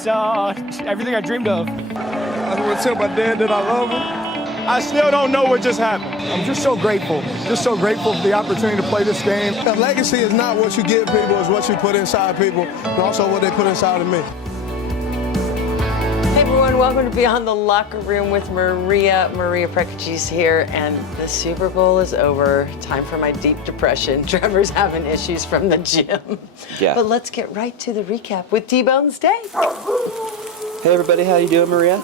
It's everything I dreamed of. I want to tell my dad that I love him. I still don't know what just happened. I'm just so grateful for the opportunity to play this game. Legacy is not what you give people, it's what you put inside people, and also what they put inside of me. Hey everyone, welcome to Beyond the Locker Room with Maria. Maria Prekacci's here, and the Super Bowl is over. Time for my deep depression. Trevor's having issues from the gym. Yeah. But let's get right to the recap with T-Bone and Dave. Hey everybody, how you doing, Maria?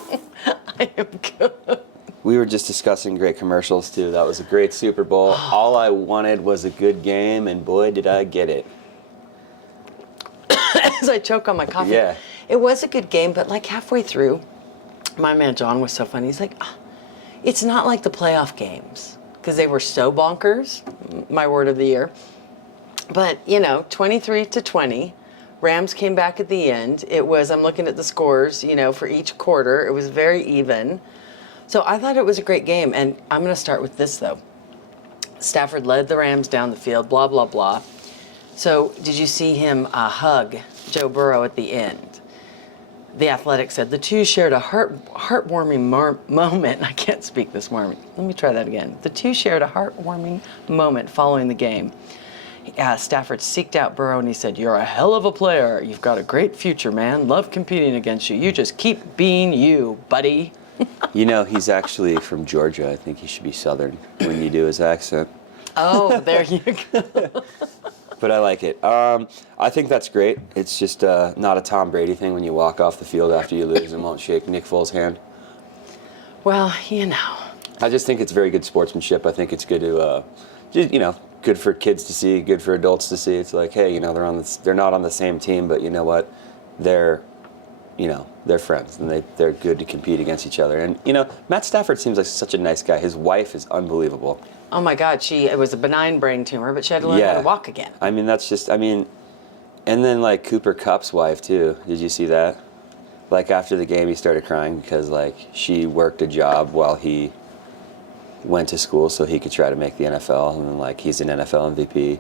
I am good. We were just discussing great commercials too. That was a great Super Bowl. All I wanted was a good game, and boy, did I get it. As I choke on my coffee. Yeah. It was a good game, but like halfway through, my man John was so funny. He's like, it's not like the playoff games, because they were so bonkers, my word of the year. But, 23-20, Rams came back at the end. It was, I'm looking at the scores, for each quarter. It was very even. So I thought it was a great game, and I'm going to start with this, though. Stafford led the Rams down the field, blah, blah, blah. So did you see him hug Joe Burrow at the end? The Athletic said the two shared a heartwarming moment. I can't speak this morning. Let me try that again. The two shared a heartwarming moment following the game. Stafford seeked out Burrow, and he said, "You're a hell of a player. You've got a great future, man. Love competing against you. You just keep being you, buddy." He's actually from Georgia. I think he should be Southern when you do his accent. Oh, there you go. But I like it. I think that's great. It's just not a Tom Brady thing when you walk off the field after you lose and won't shake Nick Foles' hand. Well, I just think it's very good sportsmanship. I think it's good to, good for kids to see, good for adults to see. It's like, hey, they're not on the same team, but you know what? They're friends, and they're good to compete against each other. And, Matt Stafford seems like such a nice guy. His wife is unbelievable. Oh, my God. It was a benign brain tumor, but she had to learn how to walk again. And then, Cooper Kupp's wife, too. Did you see that? After the game, he started crying because, she worked a job while he went to school so he could try to make the NFL. And then, he's an NFL MVP.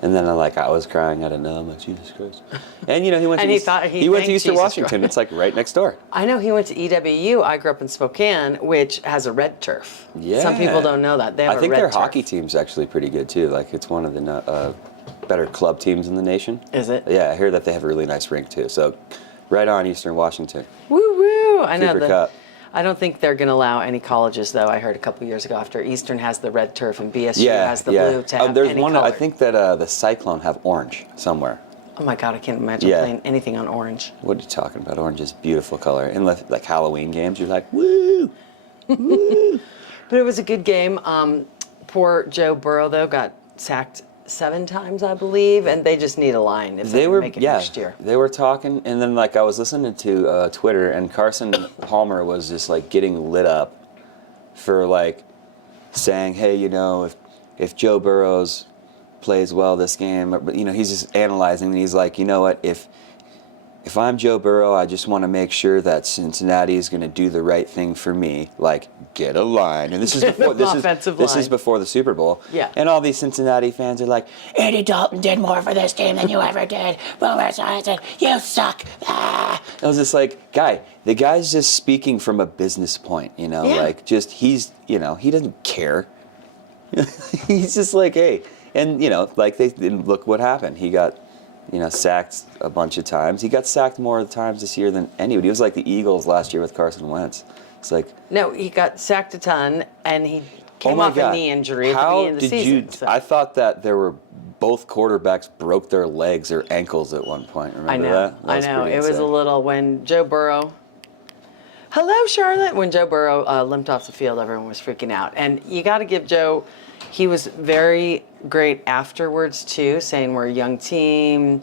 And then, I was crying. I don't know. I'm like, Jesus Christ. And, he went to Eastern Washington. It's, right next door. I know. He went to EWU. I grew up in Spokane, which has a red turf. Yeah. Some people don't know that. They have a red turf. I think their hockey team's actually pretty good, too. It's one of the better club teams in the nation. Is it? Yeah, I hear that they have a really nice rink, too. So, right on, Eastern Washington. Woo-woo. I know. Cooper Kupp. I don't think they're going to allow any colleges, though. I heard a couple years ago after Eastern has the red turf and BSU has the blue to have there's any one. color. I think that the Cyclone have orange somewhere. Oh my God, I can't imagine playing anything on orange. What are you talking about? Orange is beautiful color. In Halloween games, you're like, woo, woo. But it was a good game. Poor Joe Burrow, though, got sacked 7 times, I believe, and they just need a line if they make it next year. They were talking, and then I was listening to Twitter, and Carson Palmer was just getting lit up for saying, hey, if Joe Burrows plays well this game, but he's just analyzing, and he's like, you know what, if I'm Joe Burrow, I just want to make sure that Cincinnati is going to do the right thing for me, get a line. And this is before this is before the Super Bowl. Yeah. And all these Cincinnati fans are like, Andy Dalton did more for this team than you ever did. Boomer Esiason, you suck. Ah. I was just like, the guy's just speaking from a business point, he doesn't care. He's just like, hey, and look what happened. He got sacked a bunch of times. He got sacked more times this year than anybody. He was like the Eagles last year with Carson Wentz. It's no, he got sacked a ton, and he came off a knee injury at the beginning of the season. I thought that both quarterbacks broke their legs or ankles at one point. Remember that? I know. It was a little when Joe Burrow. Hello, Charlotte. When Joe Burrow limped off the field, everyone was freaking out, and you got to give Joe. He was very great afterwards, too, saying we're a young team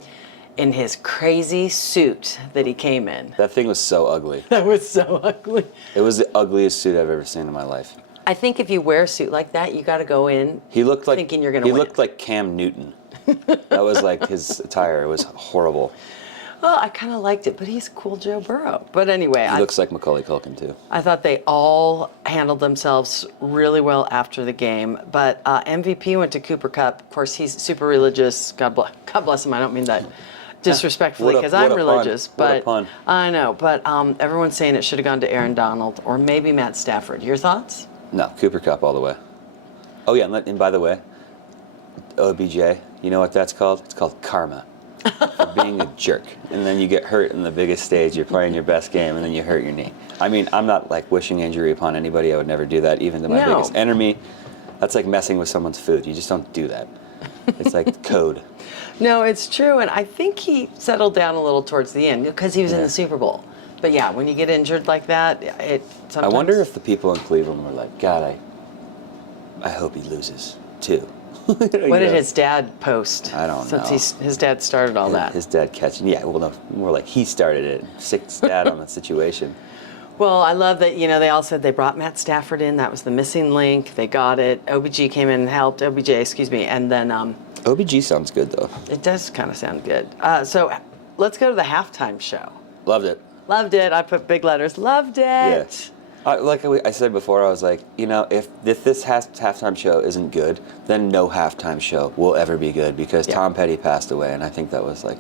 in his crazy suit that he came in. That thing was so ugly. That was so ugly. It was the ugliest suit I've ever seen in my life. I think if you wear a suit like that, you got to go in thinking you're going to win. He looked like Cam Newton. That was his attire. It was horrible. Well, I kind of liked it, but he's cool Joe Burrow. But anyway. He looks like Macaulay Culkin, too. I thought they all handled themselves really well after the game. But MVP went to Cooper Kupp. Of course, he's super religious. God bless him. I don't mean that disrespectfully What a- because what I'm a pun. religious, What a but pun. I know. But everyone's saying it should have gone to Aaron Donald or maybe Matt Stafford. Your thoughts? No, Cooper Cup all the way. Oh yeah, and by the way, OBJ, you know what that's called? It's called karma. For being a jerk. And then you get hurt in the biggest stage, you're playing your best game, and then you hurt your knee. I mean, I'm not like wishing injury upon anybody. I would never do that, even to my No. biggest enemy. That's like messing with someone's food. You just don't do that. It's like code. No, it's true, and I think he settled down a little towards the end because he was in Yeah. the Super Bowl. But yeah, when you get injured like that, it I sometimes. wonder if the people in Cleveland were like, God, I hope he loses too. What did his dad post? I don't Since know. his dad started all that. His dad catching. Yeah, well, no, more like he started it. Sick dad on the situation. Well, I love that, they all said they brought Matt Stafford in. That was the missing link. They got it. OBJ came in and helped. OBJ, excuse me. And then OBG sounds good though. it does kind of sound good. So let's go to the halftime show. Loved it. Loved it. I put big letters. Loved it. Yeah. Like I said before, I was like, if this halftime show isn't good, then no halftime show will ever be good because Yeah. Tom Petty passed away, and I think that was like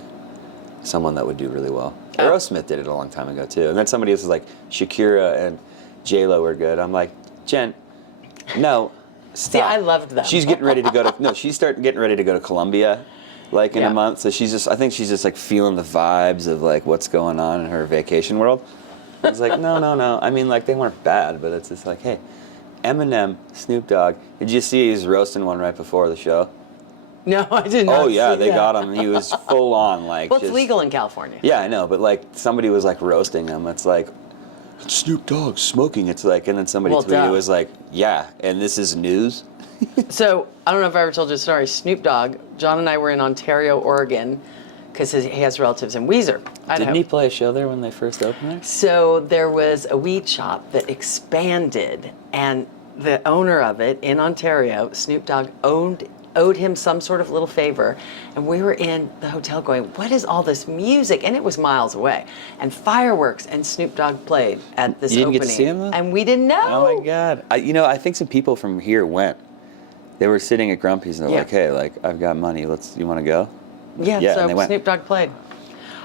someone that would do really well. Oh. Aerosmith did it a long time ago too, and then somebody else was like Shakira and J-Lo were good. I'm like, Jen, no, stop. See, I loved them. She's getting ready to go to she's getting ready to go to Colombia, like in Yeah. a month. So I think she's just like feeling the vibes of like what's going on in her vacation world. I was like, no. I mean, like, they weren't bad, but it's just like, hey, Eminem, Snoop Dogg. Did you see he was roasting one right before the show? No, I did not. Oh, yeah, see they that. got him. He was full on, like, Well, it's just- legal in California. Yeah, I know, but, like, somebody was, like, roasting him. It's like, Snoop Dogg smoking. It's like, and then somebody Well, tweeted, duh. was like, yeah, and this is news? So I don't know if I ever told you the story. Snoop Dogg, John and I were in Ontario, Oregon, because he has relatives in Weiser, Idaho. Didn't he play a show there when they first opened there? So there was a weed shop that expanded, and the owner of it in Ontario, Snoop Dogg, owed him some sort of little favor, and we were in the hotel going, what is all this music? And it was miles away, and fireworks, and Snoop Dogg played at this You didn't opening. get to see him, though? And we didn't know. Oh, my God. I think some people from here went. They were sitting at Grumpy's, and they're Yeah. like, hey, like, I've got money. You want to go? Yeah, Yeah, so and they went. Snoop Dogg played.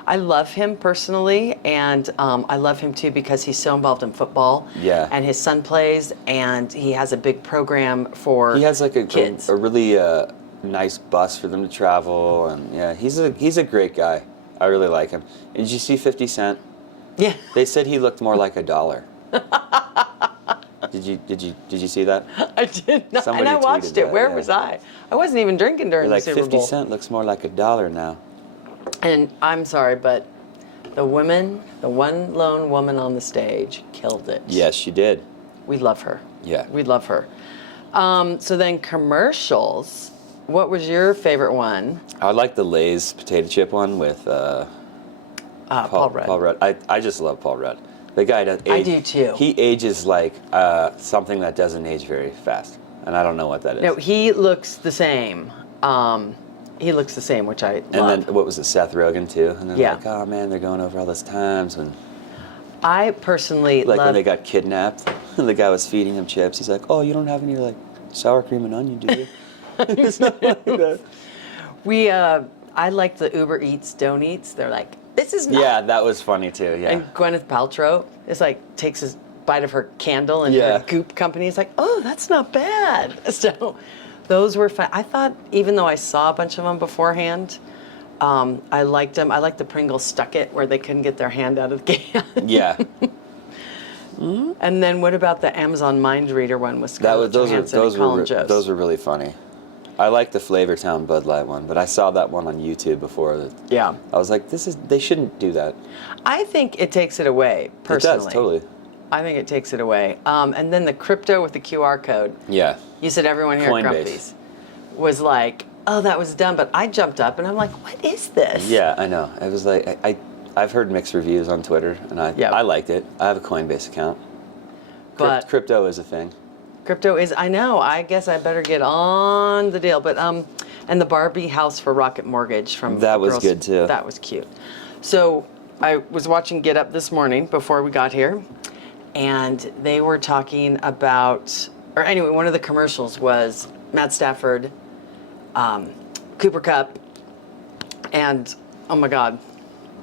I love him personally, and I love him too because he's so involved in football. Yeah. And his son plays, and he has a big program for He has like kids. a really nice bus for them to travel, and yeah, he's a great guy. I really like him. And did you see 50 Cent? Yeah. They said he looked more like $1. Did you see that? I did not, Somebody and I watched tweeted it. that, Where yeah. was I? I wasn't even drinking during They're like the Super 50 Bowl. Cent looks more like $1 now. And I'm sorry, but the one lone woman on the stage, killed it. Yes, she did. We love her. Yeah. We love her. So then commercials. What was your favorite one? I like the Lay's potato chip one with Paul Rudd. Paul Rudd. I just love Paul Rudd. The guy does. I do too. He ages like something that doesn't age very fast, and I don't know what that is. No, he looks the same. He looks the same, which I And love. then what was it, Seth Rogen too? And they're Yeah. like, oh man, they're going over all those times when I personally like love. when they got kidnapped, and the guy was feeding him chips. He's like, oh, you don't have any like sour cream and onion, do you? It's not like that. I like the Uber Eats, Don't Eats. They're like, this is not. Yeah, that was funny too. Yeah. And Gwyneth Paltrow is like takes a bite of her candle and Yeah. her Goop company is like, oh, that's not bad. So those were fun. I thought, even though I saw a bunch of them beforehand, I liked them. I liked the Pringles Stuck It where they couldn't get their hand out of the can. Yeah. And then what about the Amazon Mind Reader one with That Scarlett was those Johansson and Colin Jost? those were really funny. I like the Flavortown Bud Light one, but I saw that one on YouTube before. Yeah. I was like, they shouldn't do that. I think it takes it away, personally. It does, totally. I think it takes it away. And then the crypto with the QR code. Yeah. You said everyone here at Coinbase. Grumpy's was like, oh, that was dumb. But I jumped up and I'm like, what is this? Yeah, I know. It was like I've heard mixed reviews on Twitter, and I liked it. I have a Coinbase account. But Crypto is a thing. crypto is, I know, I guess I better get on the deal. But and the Barbie house for Rocket Mortgage from That was Girls- good, too. That was cute. So I was watching Get Up this morning before we got here, and they were talking about, or anyway, one of the commercials was Matt Stafford, Cooper Cup, and Oh my God.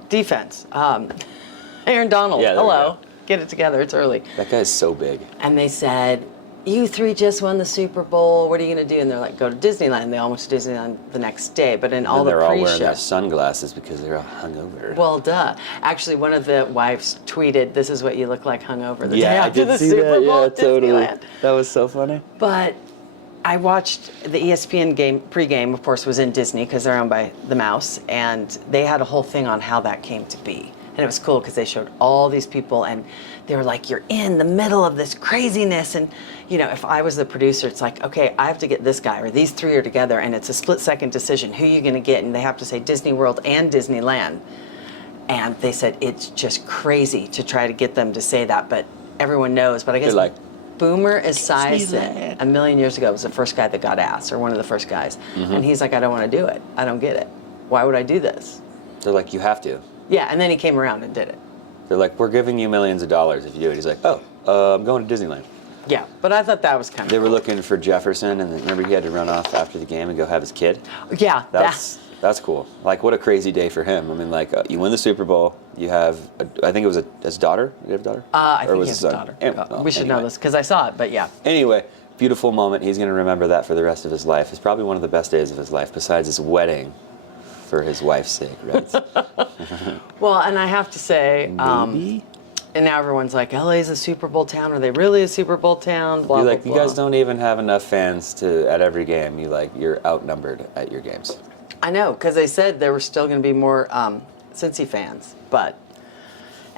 Defense. Aaron Donald. Yeah, there we hello. go. Get it together. It's early. That guy's so big. And they said, you three just won the Super Bowl. What are you going to do? And they're like, go to Disneyland. They all went to Disneyland the next day. But in all the they're all wearing their pre-show. sunglasses because they're all hungover. Well, duh. Actually, one of the wives tweeted, this is what you look like hungover the day yeah, I after did the see Super that. Bowl Yeah, at totally. Disneyland. That was so funny. But I watched the ESPN game, pregame, of course, was in Disney because they're owned by the Mouse. And they had a whole thing on how that came to be. And it was cool because they showed all these people and they were like, you're in the middle of this craziness. And, you know, if I was the producer, it's like, okay, I have to get this guy or these three are together and it's a split-second decision. Who are you going to get? And they have to say Disney World and Disneyland. And they said it's just crazy to try to get them to say that, but everyone knows. But I guess They're like, Boomer Esiason, Disneyland. a million years ago, was the first guy that got asked, or one of the first guys. And he's like, I don't want to do it. I don't get it. Why would I do this? they're like, you have to. Yeah, and then he came around and did it. They're like, we're giving you millions of dollars if you do it. He's like, oh, I'm going to Disneyland. Yeah, but I thought that was kind of They were cool. looking for Jefferson, and then, remember he had to run off after the game and go have his kid? Yeah, That's cool. Like, what a crazy day for him. I mean, like, you win the Super Bowl. You have, I think it was his daughter. Did he have a daughter? I Or think was he has his a son? daughter. We should anyway. know this because I saw it, but yeah. Anyway, beautiful moment. He's going to remember that for the rest of his life. It's probably one of the best days of his life, besides his wedding, for his wife's sake, right? Well, and I have to say, Maybe? and now everyone's like, LA's a Super Bowl town. Are they really a Super Bowl town? Blah, You're blah, like, you blah. guys don't even have enough fans to at every game. You're outnumbered at your games. I know, because they said there were still going to be more Cincy fans. But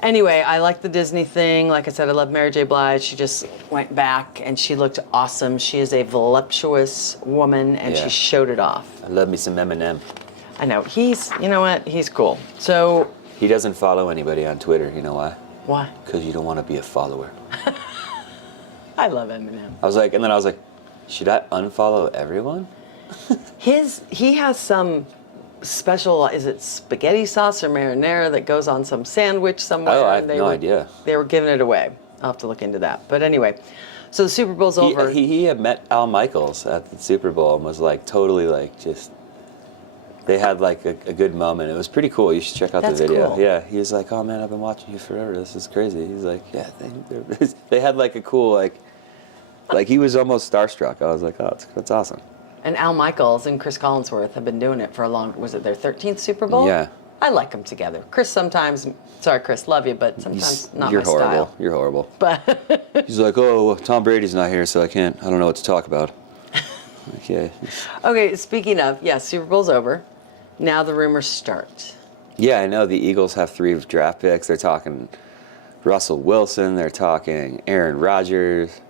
anyway, I like the Disney thing. Like I said, I love Mary J. Blige. She just went back and she looked awesome. She is a voluptuous woman and Yeah. she showed it off. I love me some Eminem. I know. You know what? He's cool. So, He doesn't follow anybody on Twitter. You know why? why? Because you don't want to be a follower. I love Eminem. I was like, should I unfollow everyone? He has some special, is it spaghetti sauce or marinara that goes on some sandwich somewhere? Oh, I have and no idea. They were giving it away. I'll have to look into that. But anyway, so the Super Bowl's over. He had met Al Michaels at the Super Bowl and was like totally like just. They had like a good moment. It was pretty cool. You should check out That's the video. cool. Yeah, he was like, "Oh man, I've been watching you forever. This is crazy." He's like, "Yeah." They had like a cool like he was almost starstruck. I was like, "Oh, that's awesome." And Al Michaels and Chris Collinsworth have been doing it for a long, was it their 13th Super Bowl? Yeah. I like them together. Chris sometimes, sorry Chris, love you, but sometimes not You're my horrible. style. You're horrible. But He's like, "Oh, well, Tom Brady's not here, so I don't know what to talk about." Okay. okay, speaking of, yeah, Super Bowl's over. Now the rumors start. Yeah, I know the Eagles have 3 draft picks. They're talking Russell Wilson. They're talking Aaron Rodgers.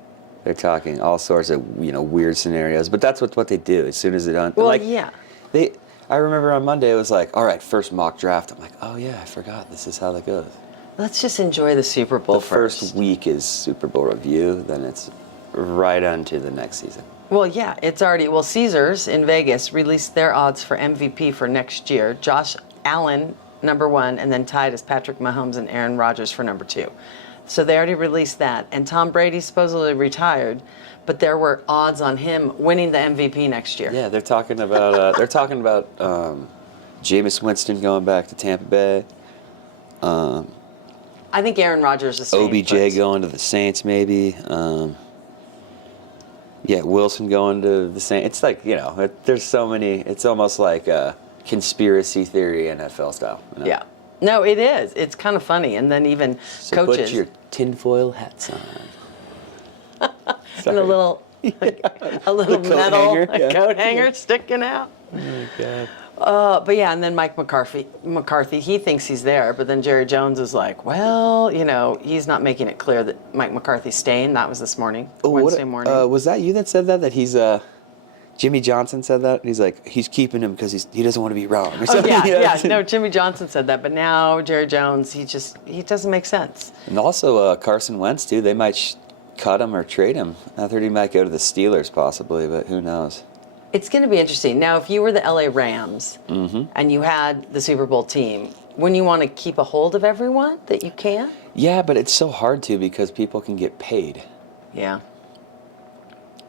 They're talking all sorts of weird scenarios. But that's what they do as soon as they're done. Well, yeah. I remember on Monday it was like, all right, first mock draft. I'm like, oh yeah, I forgot. This is how that goes. Let's just enjoy the Super Bowl The first week is Super Bowl review. Then it's right on to the next season. Well, yeah, it's already. Well, Caesars in Vegas released their odds for MVP for next year. Josh Allen, number 1, and then tied as Patrick Mahomes and Aaron Rodgers for number 2. So they already released that. And Tom Brady supposedly retired, but there were odds on him winning the MVP next year. Yeah, they're talking about Jameis Winston going back to Tampa Bay. I think Aaron Rodgers is safe, OBJ but- going to the Saints, maybe. Yeah, Wilson going to the Saints. It's like, there's so many. It's almost like a conspiracy theory NFL style. Yeah. No, it is. It's kind of funny. And then even So coaches. put your tinfoil hats on. and a little, a little coat metal hanger, yeah. coat hanger sticking out. Oh my God. But yeah, and then Mike McCarthy, he thinks he's there, but then Jerry Jones is like, well, he's not making it clear that Mike McCarthy's staying. That was this morning, Wednesday morning. Was that you that said that? That he's Jimmy Johnson said that? He's like, he's keeping him because he doesn't want to be wrong. Or Oh something. yeah. No, Jimmy Johnson said that, but now Jerry Jones, he doesn't make sense. And also Carson Wentz too. They might cut him or trade him. I heard he might go to the Steelers possibly, but who knows? It's going to be interesting. Now, if you were the LA Rams and you had the Super Bowl team, wouldn't you want to keep a hold of everyone that you can? Yeah, but it's so hard to because people can get paid. Yeah.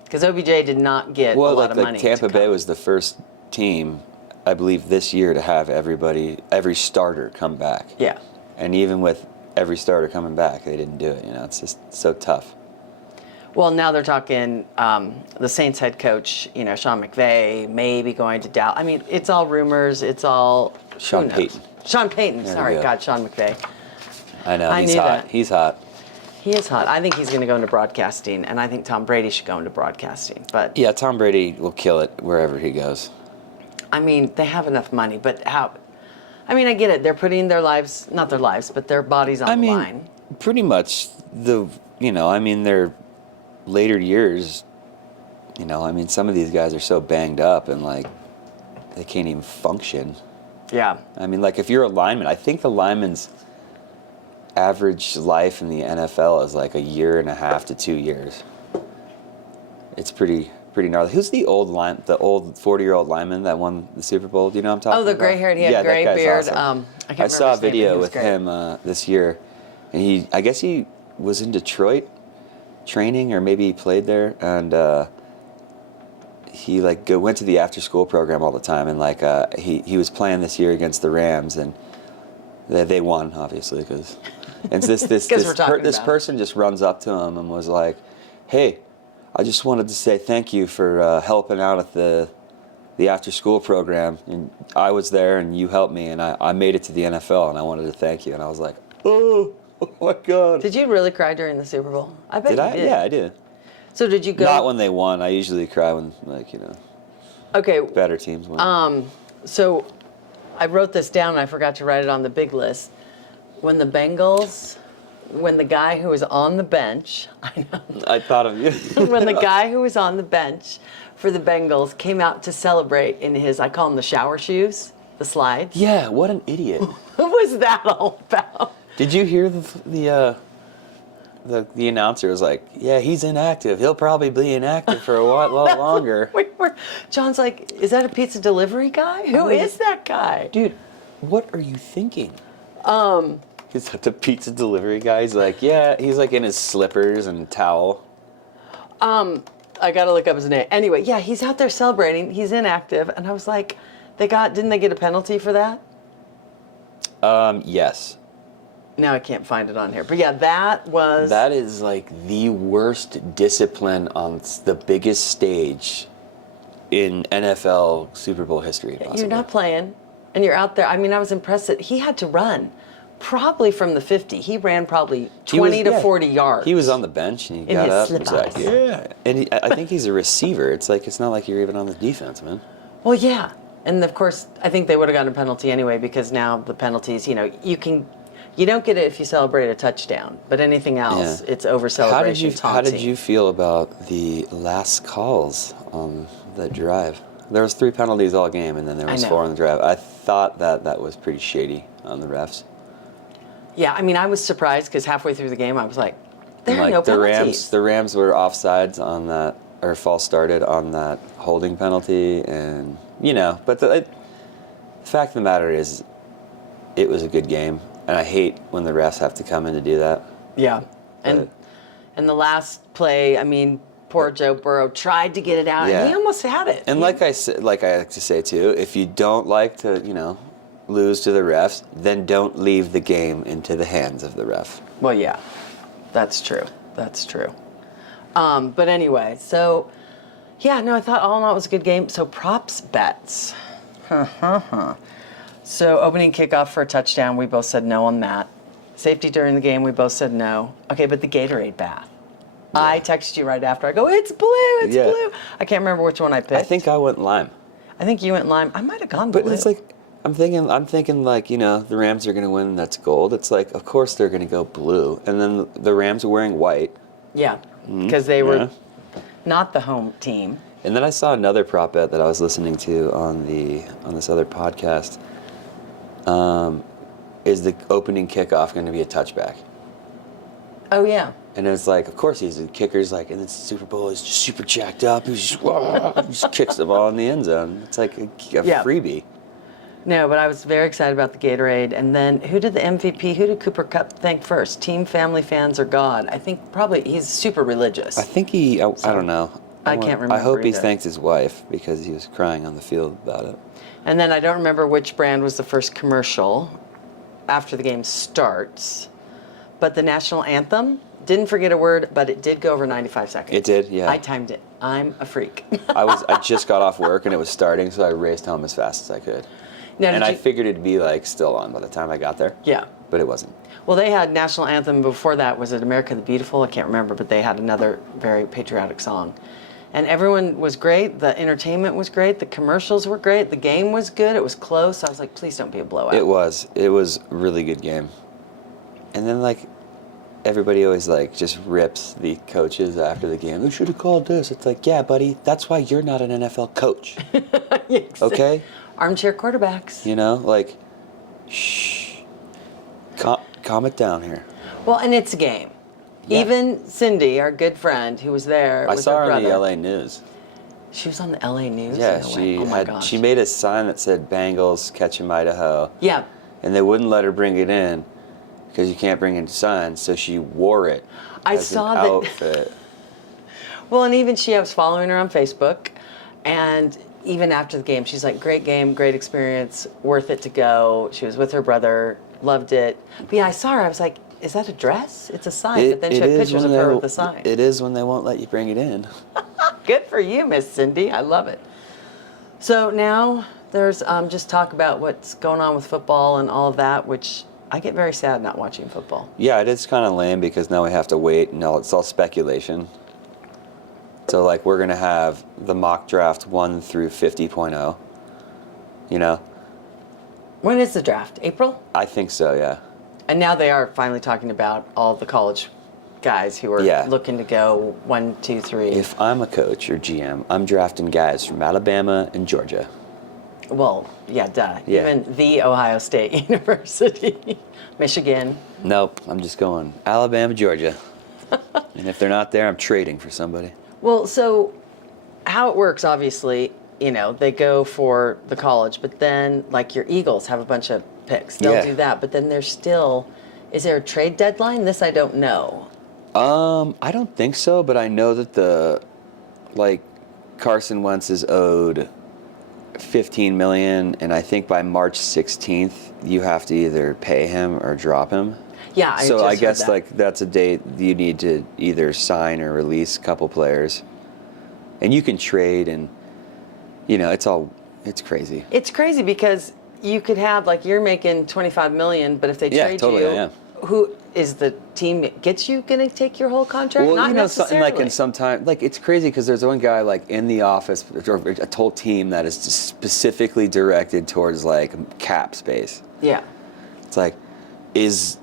Because OBJ did not get a lot of money. Tampa to Bay come. was the first team I believe, this year to have every starter come back. Yeah. And even with every starter coming back, they didn't do it. It's just so tough. Well, now they're talking the Saints head coach, Sean McVay, maybe going to Dallas. I mean, it's all rumors. It's all Sean Payton. Sean Payton. There Sorry, we go. God, Sean McVay. I know. I He's knew hot. that. He's hot. He is hot. I think he's going to go into broadcasting, and I think Tom Brady should go into broadcasting. But Yeah, Tom Brady will kill it wherever he goes. I mean, they have enough money, but how? I mean, I get it. They're putting their lives, not their lives, but their bodies on the line. Pretty much their later years, some of these guys are so banged up and like they can't even function. Yeah. I mean, like if you're a lineman, I think the lineman's average life in the NFL is like 1.5 to 2 years. It's pretty gnarly. Who's the old 40-year-old lineman that won the Super Bowl? Do you know what I'm talking about? Oh, the gray-haired, he had gray that guy's beard. awesome. I I saw a remember his name, but he video was with great. him this year, and I guess he was in Detroit training, or maybe he played there, and he went to the after-school program all the time, and he was playing this year against the Rams, and they won, obviously, because this person just runs up to him and was like, "Hey, I just wanted to say thank you for helping out at the after-school program. And I was there, and you helped me, and I made it to the NFL, and I wanted to thank you." And I was like, oh my God. Did you really cry during the Super Bowl? I bet Did you I? did. Yeah, I did. So did you go? Not when they won. I usually cry when, Okay. better teams win. So I wrote this down, and I forgot to write it on the big list. When the guy who was on the bench, I know. I thought of you. When the guy who was on the bench for the Bengals came out to celebrate in his, I call them the shower shoes, the slides. Yeah, what an idiot. What was that all about? Did you hear the announcer was like, "Yeah, he's inactive. He'll probably be inactive for a while longer." John's like, "Is that a pizza delivery guy? Who is that guy?" Dude, what are you thinking? Is that the pizza delivery guy? He's like, yeah, he's like in his slippers and towel. I gotta look up his name. Anyway, yeah, he's out there celebrating. He's inactive, and I was like, didn't they get a penalty for that? Yes. Now I can't find it on here, but yeah, that is like the worst discipline on the biggest stage in NFL Super Bowl history. Possibly. You're not playing, and you're out there. I mean, I was impressed that he had to run. Probably from the 50. He ran probably 20 to 40 yards. He was on the bench and he got up and was like, yeah. And I think he's a receiver. It's not like you're even on the defense, man. Well, yeah. And of course, I think they would have gotten a penalty anyway, because now the penalties, you don't get it if you celebrate a touchdown, but anything else, it's over celebration. How did you feel about the last calls on the drive? There was 3 penalties all game, and then there was 4 on the drive. I thought that was pretty shady on the refs. Yeah, I mean, I was surprised because halfway through the game, I was like, there are no penalties. The Rams were offsides on that, or false started on that holding penalty, and, but the fact of the matter is, it was a good game, and I hate when the refs have to come in to do that. Yeah, and the last play, I mean, poor Joe Burrow tried to get it out, and he almost had it. And like I like to say too, if you don't like to, lose to the refs, then don't leave the game into the hands of the ref. Well, yeah, that's true. But anyway, so, yeah, no, I thought all in all it was a good game. So props bets. So opening kickoff for a touchdown, we both said no on that. Safety during the game, we both said no. Okay, but the Gatorade bath. Yeah. I texted you right after. I go, it's blue, blue. I can't remember which one I picked. I think I went lime. I think you went lime. I might have gone blue. But it's like, I'm thinking the Rams are going to win and that's gold. It's like, of course they're going to go blue. And then the Rams are wearing white. Yeah, because they were not the home team. And then I saw another prop bet that I was listening to on this other podcast. Is the opening kickoff going to be a touchback? Oh, yeah. And it's like, of course he's the kicker's like, and the Super Bowl is just super jacked up. He's just kicks the ball in the end zone. It's like a freebie. No, but I was very excited about the Gatorade. And then who did the MVP? Who did Cooper Kupp thank first? Team, family, fans, or God? I think probably he's super religious. I think I don't know. I can't remember. I hope he either. thanked his wife because he was crying on the field about it. And then I don't remember which brand was the first commercial after the game starts. But the national anthem, didn't forget a word, but it did go over 95 seconds. It did, yeah. I timed it. I'm a freak. I just got off work and it was starting, so I raced home as fast as I could. Now, And I figured it'd be like still on by the time I got there. Yeah. But it wasn't. Well, they had national anthem before that. Was it America the Beautiful? I can't remember, but they had another very patriotic song. And everyone was great. The entertainment was great. The commercials were great. The game was good. It was close. I was like, please don't be a blowout. It was. It was a really good game. And then like everybody always like just rips the coaches after the game. Who should have called this? It's like, yeah, buddy, that's why you're not an NFL coach. Okay? Armchair quarterbacks. You know, like, shh. Calm it down here. Well, and it's a game. Yeah. Even Cindy, our good friend who was there I with saw her her on brother. the LA News. She was on the LA News? Yeah, No way. she Oh my gosh. she made a sign that said Bengals catch 'em Idaho. Yeah. And they wouldn't let her bring it in because you can't bring in signs, so she wore it I as saw an that. outfit. Well, and even I was following her on Facebook, and even after the game, she's like, great game, great experience, worth it to go. She was with her brother, loved it. But yeah, I saw her, I was like, is that a dress? It's a sign. But then she had pictures of her with the sign. It is when they won't let you bring it in. Good for you, Miss Cindy. I love it. So now there's just talk about what's going on with football and all of that, which I get very sad not watching football. Yeah, it is kind of lame because now we have to wait. No, it's all speculation. So like we're gonna have the mock draft 1 through 50.0. You know? When is the draft? April? I think so, yeah. And now they are finally talking about all the college guys who are Yeah. looking to go 1, 2, 3. If I'm a coach or GM, I'm drafting guys from Alabama and Georgia. Well, yeah, duh. Yeah. Even the Ohio State University, Michigan. Nope, I'm just going Alabama, Georgia. And if they're not there, I'm trading for somebody. Well, so how it works, obviously, they go for the college, but then like your Eagles have a bunch of picks. They'll Yeah. do that, but then there's still, is there a trade deadline? This I don't know. I don't think so, but I know that Carson Wentz is owed $15 million, and I think by March 16th you have to either pay him or drop him. Yeah, I So just I heard guess that. like that's a date you need to either sign or release a couple players, and you can trade, and it's crazy. It's crazy because you could have like you're making $25 million, but if they Yeah, trade totally, you, yeah. who is the team that gets you going to take your whole contract? Well, Not something necessarily. like in some time, like it's crazy because there's one guy like in the office or a whole team that is just specifically directed towards like cap space. Yeah. It's like, is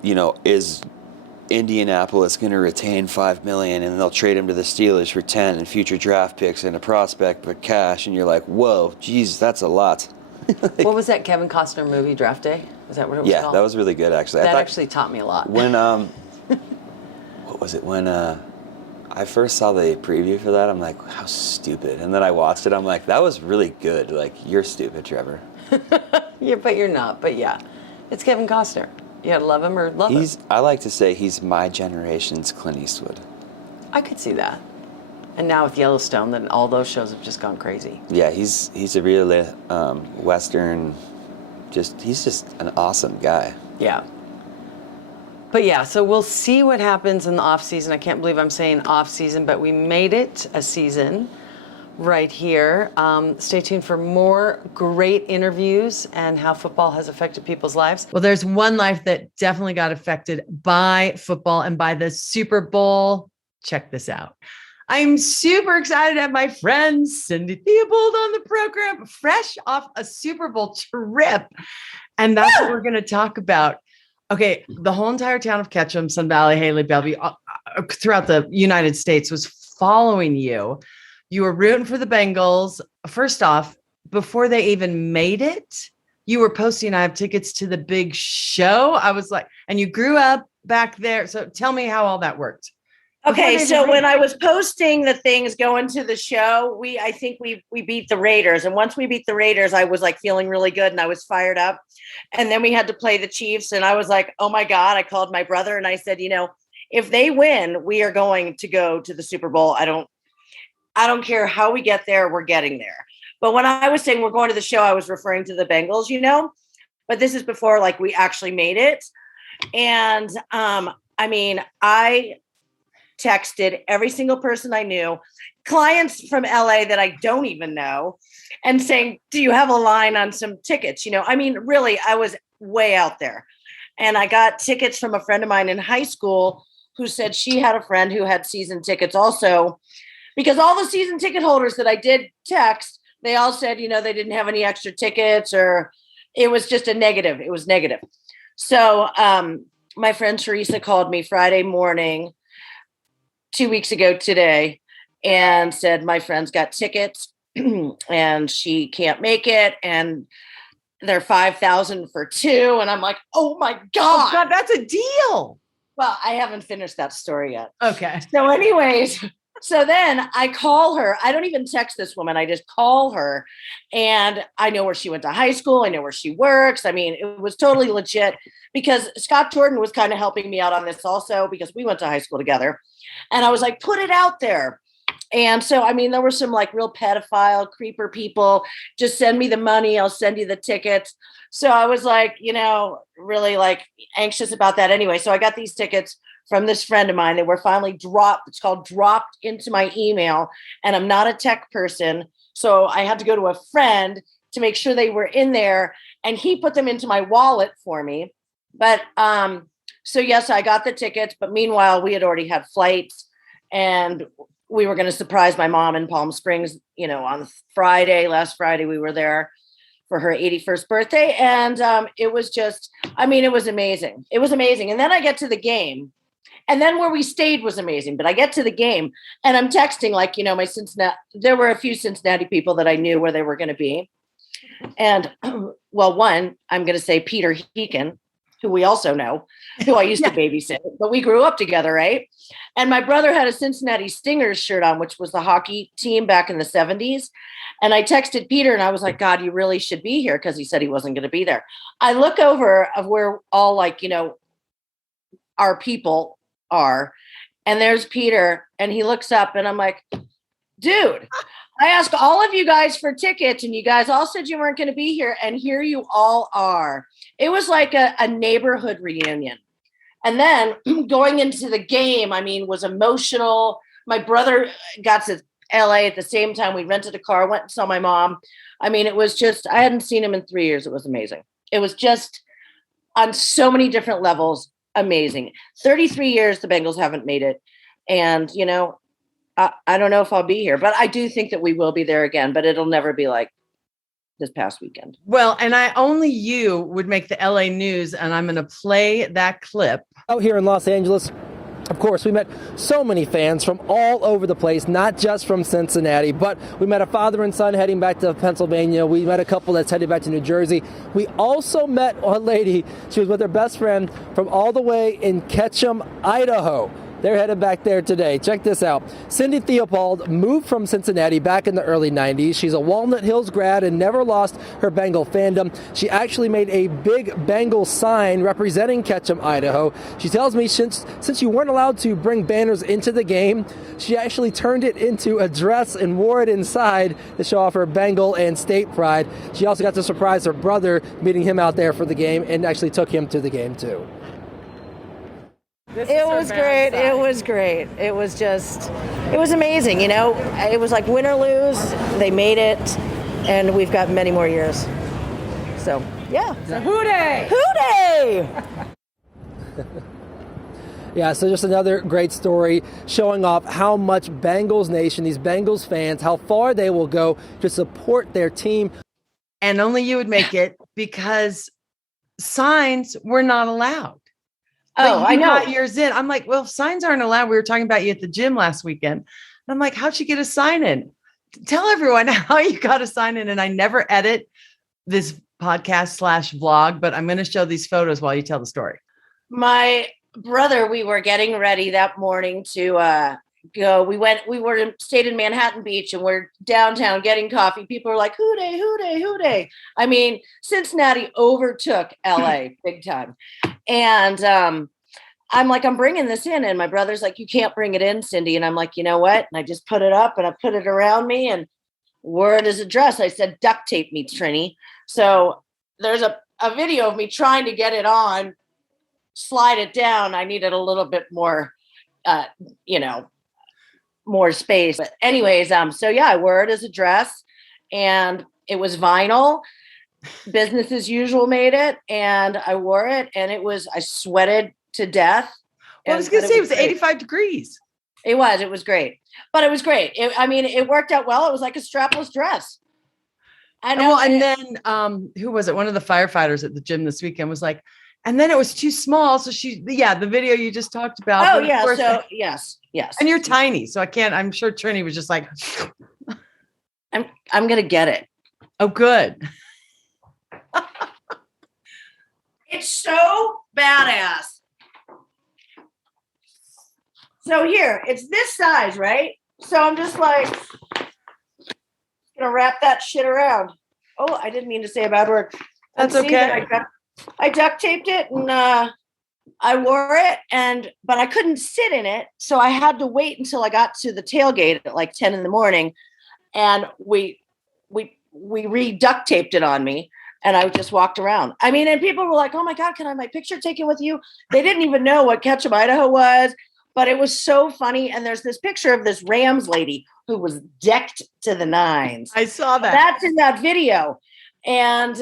Indianapolis going to retain $5 million and they'll trade him to the Steelers for 10 and future draft picks and a prospect for cash? And you're like, whoa, geez, that's a lot. What was that Kevin Costner movie, Draft Day? Was that what it was Yeah, called? that was really good actually. That actually taught me a lot. When what was it when I first saw the preview for that, I'm like, how stupid. And then I watched it, I'm like, that was really good. Like, you're stupid, Trevor. Yeah, but you're not. But yeah, it's Kevin Costner. You gotta love him or love him. I like to say he's my generation's Clint Eastwood. I could see that. And now with Yellowstone, then all those shows have just gone crazy. Yeah, he's a real Western. He's just an awesome guy. Yeah. But yeah, so we'll see what happens in the off season. I can't believe I'm saying off season, but we made it a season right here. Stay tuned for more great interviews and how football has affected people's lives. Well, there's one life that definitely got affected by football and by the Super Bowl. Check this out. I'm super excited to have my friend Cindy Theobald on the program, fresh off a Super Bowl trip. And that's what we're going to talk about. Okay, the whole entire town of Ketchum, Sun Valley, Haley, Bellevue, throughout the United States was following you. You were rooting for the Bengals. First off, before they even made it, you were posting, I have tickets to the big show. I was like, and you grew up back there. So tell me how all that worked. Okay, so when I was posting the things going to the show, I think we beat the Raiders. And once we beat the Raiders, I was like feeling really good and I was fired up. And then we had to play the Chiefs and I was like, oh my God, I called my brother and I said, if they win, we are going to go to the Super Bowl. I don't care how we get there, we're getting there. But when I was saying we're going to the show, I was referring to the Bengals, but this is before like we actually made it. And I texted every single person I knew, clients from LA that I don't even know, and saying, do you have a line on some tickets? Really, I was way out there. And I got tickets from a friend of mine in high school who said she had a friend who had season tickets also, because all the season ticket holders that I did text, they all said, they didn't have any extra tickets, or it was just a negative. It was negative. So my friend Teresa called me Friday morning, 2 weeks ago today, and said, my friend's got tickets and she can't make it. And they're $5,000 for two. And I'm like, oh my God. Oh God, that's a deal. Well, I haven't finished that story yet. Okay. So anyways, so then I call her. I don't even text this woman. I just call her, and I know where she went to high school. I know where she works. It was totally legit, because Scott Jordan was kind of helping me out on this also, because we went to high school together. And I was like, put it out there. And so, there were some like real pedophile creeper people. Just send me the money. I'll send you the tickets. So I was like, really like anxious about that anyway. So I got these tickets from this friend of mine. They were finally dropped. It's called dropped into my email. And I'm not a tech person. So I had to go to a friend to make sure they were in there. And he put them into my wallet for me. But so yes, I got the tickets. But meanwhile, we had already had flights, and we were going to surprise my mom in Palm Springs, on last Friday, we were there for her 81st birthday. And it was just, it was amazing. It was amazing. And then I get to the game, and then where we stayed was amazing. But I get to the game, and I'm texting like, my Cincinnati, there were a few Cincinnati people that I knew where they were going to be. And well, one, I'm going to say Peter Heekin, who we also know, who I used to babysit, but we grew up together, right? And my brother had a Cincinnati Stingers shirt on, which was the hockey team back in the 70s. And I texted Peter, and I was like, God, you really should be here, because he said he wasn't going to be there. I look over of where all like, our people are, and there's Peter, and he looks up, and I'm like, dude, I asked all of you guys for tickets, and you guys all said you weren't going to be here, and here you all are. It was like a neighborhood reunion. And then going into the game, was emotional. My brother got to LA at the same time. We rented a car, went and saw my mom. It was just, I hadn't seen him in 3 years. It was amazing. It was just on so many different levels, amazing. 33 years, the Bengals haven't made it. And, I don't know if I'll be here, but I do think that we will be there again, but it'll never be like this past weekend. Well, and only you would make the LA news, and I'm going to play that clip. Out here in Los Angeles, of course, we met so many fans from all over the place, not just from Cincinnati, but we met a father and son heading back to Pennsylvania. We met a couple that's headed back to New Jersey. We also met a lady. She was with her best friend from all the way in Ketchum, Idaho. They're headed back there today. Check this out. Cindy Theobald moved from Cincinnati back in the early 90s. She's a Walnut Hills grad and never lost her Bengal fandom. She actually made a big Bengal sign representing Ketchum, Idaho. She tells me since you weren't allowed to bring banners into the game, she actually turned it into a dress and wore it inside to show off her Bengal and state pride. She also got to surprise her brother, meeting him out there for the game, and actually took him to the game too. It was great. It was great. It was amazing. It was like win or lose. They made it, and we've got many more years. So, yeah. So hooday! Hooday! Yeah, so just another great story showing off how much Bengals Nation, these Bengals fans, how far they will go to support their team. And only you would make it, because signs were not allowed. Oh, I know. Got yours in. I'm like, well, if signs aren't allowed. We were talking about you at the gym last weekend. And I'm like, how'd you get a sign in? Tell everyone how you got a sign in. And I never edit this podcast / vlog, but I'm going to show these photos while you tell the story. My brother, we were getting ready that morning to go. We stayed in Manhattan Beach, and we're downtown getting coffee. People were like, hooday, hooday, hooday. Cincinnati overtook LA big time. And I'm like, I'm bringing this in. And my brother's like, you can't bring it in, Cindy. And I'm like, you know what? And I just put it up, and I put it around me. And word is a dress. I said, duct tape me, Trini. So there's a video of me trying to get it on, slide it down. I needed a little bit more, you know, more space. But anyways, so yeah, I wore it as a dress, and it was vinyl. Business as usual made it, and I wore it, and I sweated to death. Well, I was going to say it was great. 85 degrees. It was great, but it was great. It worked out well. It was like a strapless dress. I know. Well, and then who was it? One of the firefighters at the gym this weekend was like, and then it was too small. So the video you just talked about. Oh yeah. So yes. And you're tiny. So I'm sure Trini was just like, I'm going to get it. Oh, good. It's so badass. So here, it's this size, right? So I'm just like, gonna wrap that shit around. Oh, I didn't mean to say a bad word. That's okay. I duct taped it, and I wore it, but I couldn't sit in it, so I had to wait until I got to the tailgate at like 10 in the morning, and we re-duct taped it on me, and I just walked around. I mean, and people were like, "Oh my God, can I have my picture taken with you?" They didn't even know what Ketchum, Idaho was, but it was so funny. And there's this picture of this Rams lady who was decked to the nines. I saw that. That's in that video. And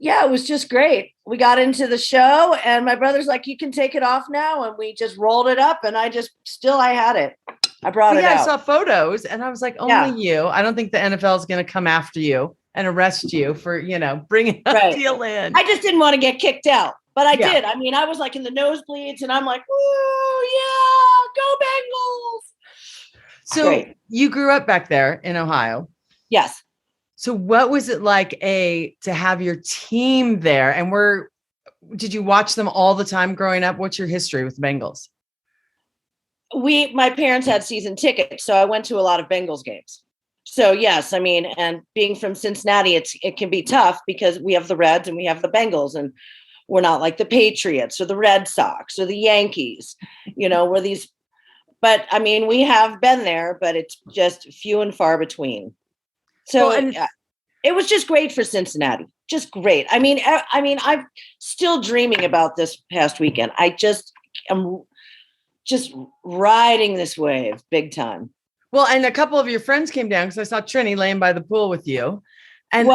yeah, it was just great. We got into the show, and my brother's like, "You can take it off now." And we just rolled it up, and I had it. I brought it out. I saw photos, and I was like, only you. I don't think the NFL is going to come after you and arrest you for, bringing a deal in. I just didn't want to get kicked out, but I did. I mean, I was like in the nosebleeds, and I'm like, "Oh yeah, go Bengals!" So you grew up back there in Ohio. Yes. So what was it like to have your team there? And did you watch them all the time growing up? What's your history with the Bengals? My parents had season tickets, so I went to a lot of Bengals games. So yes, I mean, and being from Cincinnati, it can be tough because we have the Reds and we have the Bengals, and we're not like the Patriots or the Red Sox or the Yankees, we're these, but I mean, we have been there, but it's just few and far between. So it was just great for Cincinnati. Just great. I mean, I'm still dreaming about this past weekend. I'm just riding this wave big time. Well, and a couple of your friends came down because I saw Trini laying by the pool with you, and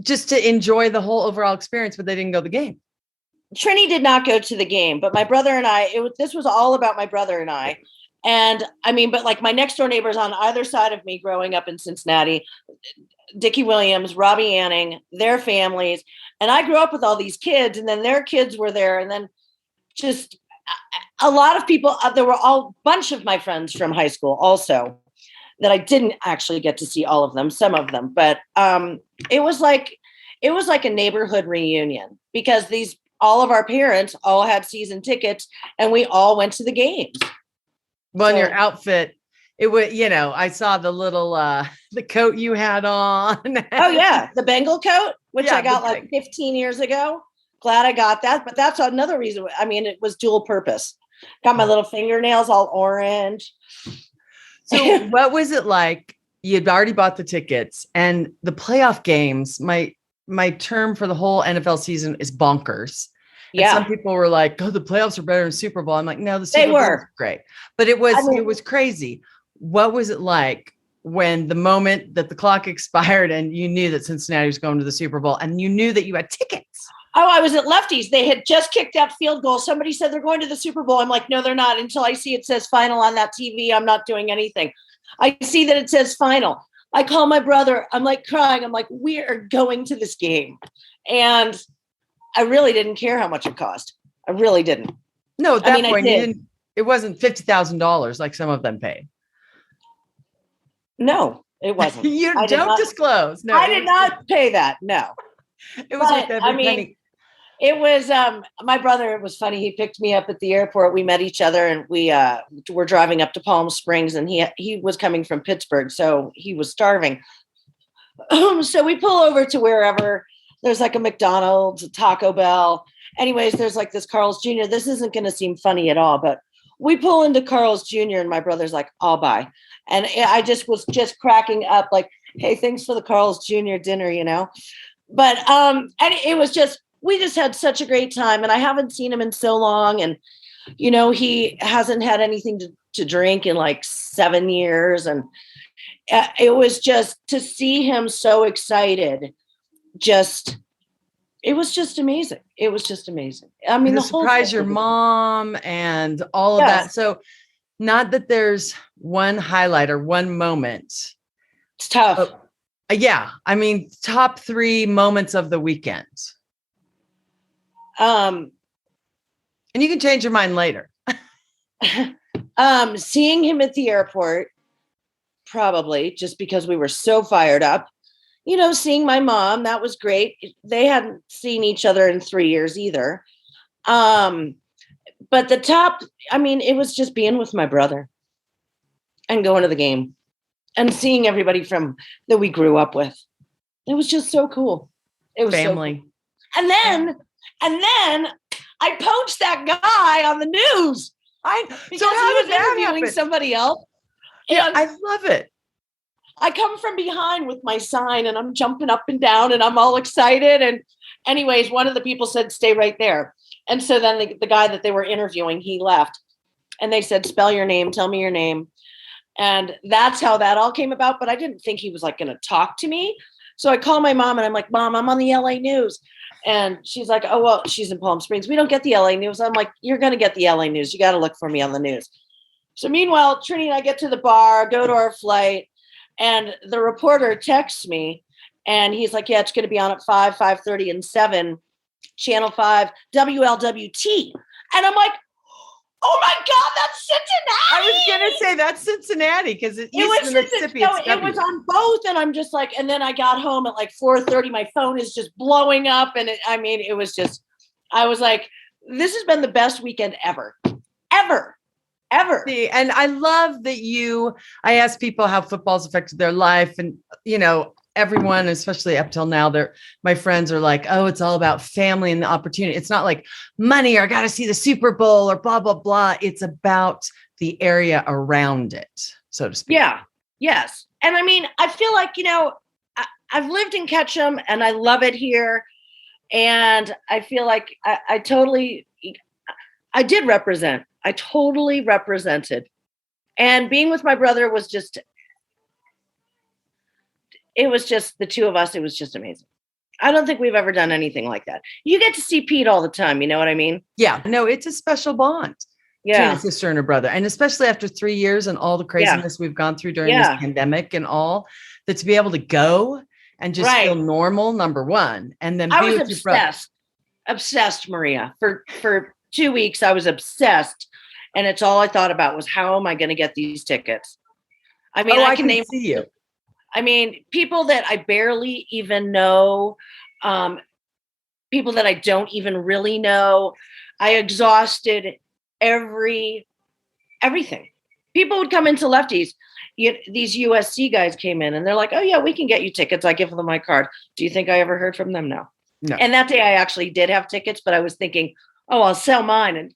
just to enjoy the whole overall experience, but they didn't go to the game. Trini did not go to the game, but my brother and I, this was all about my brother and I. And I mean, but like my next door neighbors on either side of me growing up in Cincinnati, Dickie Williams, Robbie Anning, their families. And I grew up with all these kids, and then their kids were there. And then just a lot of people, there were a bunch of my friends from high school also that I didn't actually get to see all of them, some of them. But it was like a neighborhood reunion because all of our parents all had season tickets, and we all went to the games. Well, your outfit, it was, I saw the little, the coat you had on. Oh yeah. The Bengal coat, which I got like 15 years ago. Glad I got that. But that's another reason. I mean, it was dual purpose. Got my little fingernails all orange. So what was it like? You'd already bought the tickets, and the playoff games, my term for the whole NFL season is bonkers. Yeah. And some people were like, "Oh, the playoffs are better than Super Bowl." I'm like, "No, the Super Bowl was great." But it was crazy. What was it like when the moment that the clock expired and you knew that Cincinnati was going to the Super Bowl and you knew that you had tickets? Oh, I was at Lefty's. They had just kicked that field goal. Somebody said they're going to the Super Bowl. I'm like, "No, they're not." Until I see it says final on that TV, I'm not doing anything. I see that it says final. I call my brother. I'm like crying. I'm like, "We are going to this game." And I really didn't care how much it cost. I really didn't. No, at that point, it wasn't $50,000 like some of them paid. No, it wasn't. You don't disclose. No, I did not pay that. No. It was like every penny. It was my brother. It was funny. He picked me up at the airport. We met each other, and we were driving up to Palm Springs, and he was coming from Pittsburgh, so he was starving. So we pull over to wherever. There's like a McDonald's, a Taco Bell. Anyways, there's like this Carl's Jr. This isn't going to seem funny at all, but we pull into Carl's Jr. and my brother's like, "I'll buy." And I just was just cracking up like, hey, thanks for the Carl's Jr. dinner, But and it was just, we just had such a great time, and I haven't seen him in so long. And, he hasn't had anything to drink in like 7 years. And it was just to see him so excited. It was just amazing. It was just amazing. I mean, to the whole surprise thing your was- mom and all of Yes. that. So, not that there's one highlight or one moment. It's tough. Yeah, I mean, top 3 moments of the weekend. Um, And you can change your mind later. Seeing him at the airport, probably just because we were so fired up. Seeing my mom, that was great. They hadn't seen each other in 3 years either. But the top, I mean, it was just being with my brother and going to the game and seeing everybody that we grew up with. It was just so cool. It was Family. So cool. And then I poached that guy on the news. Because he was interviewing somebody else. Yeah, And I love it. I come from behind with my sign and I'm jumping up and down and I'm all excited. And anyways, one of the people said, stay right there. And so then the guy that they were interviewing, he left and they said, spell your name, tell me your name. And that's how that all came about. But I didn't think he was like going to talk to me. So I call my mom and I'm like, Mom, I'm on the LA News. And she's like, oh, well, she's in Palm Springs. We don't get the LA News. I'm like, you're going to get the LA News. You got to look for me on the news. So meanwhile, Trini and I get to the bar, go to our flight. And the reporter texts me and he's like, yeah, it's going to be on at 5, 5:30 and 7, Channel 5, WLWT. And I'm like, oh my God, that's Cincinnati. I was going to say that's Cincinnati because it was was Mississippi. it was on both. And I'm just like, and then I got home at like 4:30. My phone is just blowing up. And it was just, I was like, this has been the best weekend ever. And I love that I ask people how football's affected their life. And, everyone, especially up till now, my friends are like, oh, it's all about family and the opportunity. It's not like money or I got to see the Super Bowl or blah, blah, blah. It's about the area around it, so to speak. Yeah. Yes. And I mean, I feel like, I've lived in Ketchum and I love it here. And I feel like I did represent. I totally represented. And being with my brother was just the two of us. It was just amazing. I don't think we've ever done anything like that. You get to see Pete all the time. You know what I mean? Yeah. No, it's a special bond. Between a sister and her brother. And especially after 3 years and all the craziness we've gone through during this pandemic and all, that to be able to go and just feel normal, number one. And then I be was with your obsessed, Maria. For 2 weeks, I was obsessed. And it's all I thought about was how am I going to get these tickets? I mean, I can name you. I mean, people that I barely even know, people that I don't even really know. I exhausted everything. People would come into Lefties. These USC guys came in and they're like, oh yeah, we can get you tickets. I give them my card. Do you think I ever heard from them? No. And that day I actually did have tickets, but I was thinking, oh, I'll sell mine. And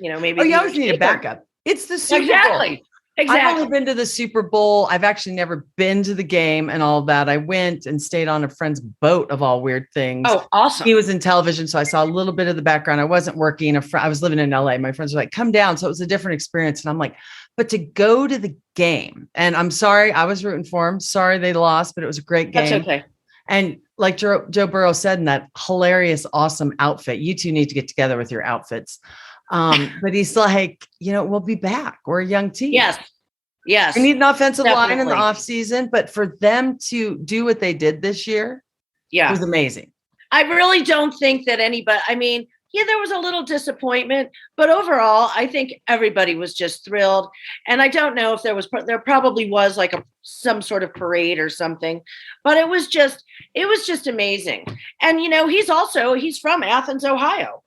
maybe. Oh, you always need a backup. It's the Super Bowl. Exactly. I've only been to the Super Bowl. I've actually never been to the game and all that. I went and stayed on a friend's boat of all weird things. Oh, awesome. He was in television, so I saw a little bit of the background. I wasn't working. I was living in LA. My friends were like, come down. So it was a different experience. And I'm like, but to go to the game, and I'm sorry, I was rooting for them. Sorry they lost, but it was a great game. That's okay. And like Joe Burrow said in that hilarious, awesome outfit, you two need to get together with your outfits. But he's like, we'll be back. We're a young team. Yes. We need an offensive line in the Definitely. off season, but for them to do what they did this year, it was amazing. I really don't think that anybody, I mean, there was a little disappointment, but overall, I think everybody was just thrilled. And I don't know if there probably was like some sort of parade or something, but it was just amazing. And, he's from Athens, Ohio.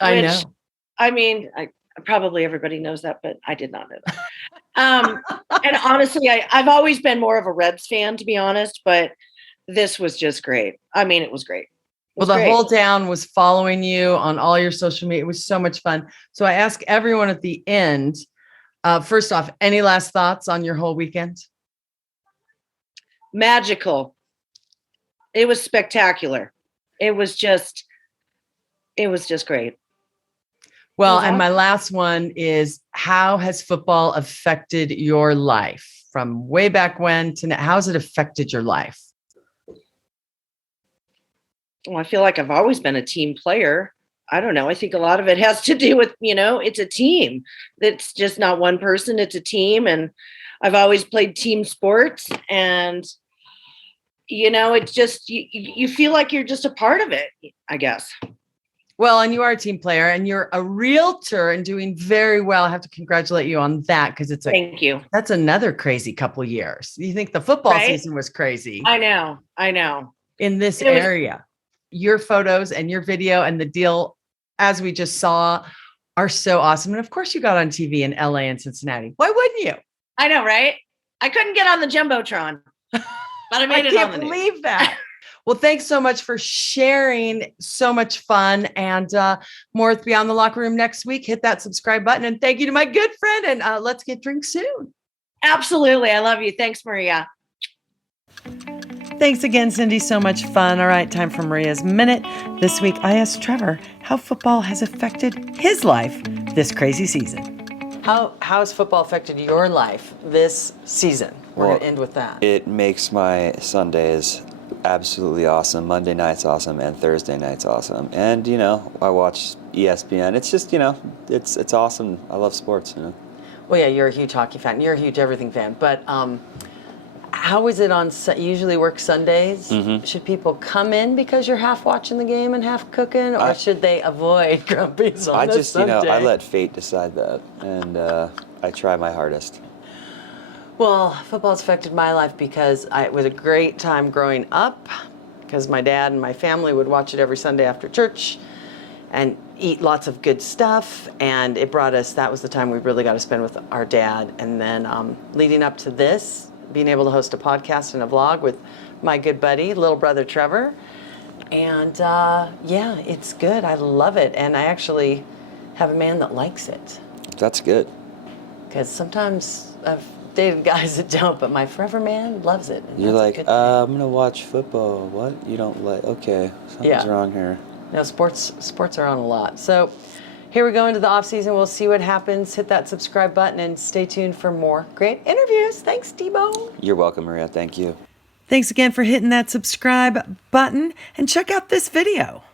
I know. I mean, probably everybody knows that, but I did not know that. And honestly, I've always been more of a Reds fan, to be honest, but this was just great. I mean, it was great. Well, the whole town was following you on all your social media. It was so much fun. So I ask everyone at the end, First off, any last thoughts on your whole weekend? Magical. It was spectacular. It was just great. Well, and my last one is, how has football affected your life from way back when to now? How's it affected your life? Well, I feel like I've always been a team player. I don't know. I think a lot of it has to do with, it's a team. It's just not one person, it's a team. And I've always played team sports, and it's just, you feel like you're just a part of it, I guess. Well, and you are a team player, and you're a realtor and doing very well. I have to congratulate you on that, because thank you. That's another crazy couple of years. You think the football season was crazy? I know. In this area, your photos and your video and the deal, as we just saw, are so awesome. And of course, you got on TV in LA and Cincinnati. Why wouldn't you? I know, right? I couldn't get on the Jumbotron, but I made it on the news. I can't believe that. Well, thanks so much for sharing. So much fun. And more with Beyond the Locker Room next week. Hit that subscribe button. And thank you to my good friend. And let's get drinks soon. Absolutely. I love you. Thanks, Maria. Thanks again, Cindy. So much fun. All right, time for Maria's Minute. This week, I asked Trevor how football has affected his life this crazy season. How has football affected your life this season? We're going to end with that. It makes my Sundays absolutely awesome. Monday night's awesome, and Thursday night's awesome. And, I watch ESPN. It's just, it's awesome. I love sports, Well, yeah, you're a huge hockey fan. You're a huge everything fan. But how is it on, you usually work Sundays? Mm-hmm. Should people come in because you're half watching the game and half cooking, or should they avoid Grumpy's on this Sunday? I let fate decide that, and I try my hardest. Well, football's affected my life because it was a great time growing up, because my dad and my family would watch it every Sunday after church and eat lots of good stuff. And it brought us, that was the time we really got to spend with our dad. And then leading up to this, being able to host a podcast and a vlog with my good buddy, little brother Trevor. And yeah, it's good. I love it. And I actually have a man that likes it. That's good. Because sometimes I've dated guys that don't, but my forever man loves it. You're like, I'm going to watch football. What? You don't like? Okay, something's wrong here. No, sports are on a lot. So here we go into the off season. We'll see what happens. Hit that subscribe button and stay tuned for more great interviews. Thanks, T-Bone. You're welcome, Maria. Thank you. Thanks again for hitting that subscribe button, and check out this video.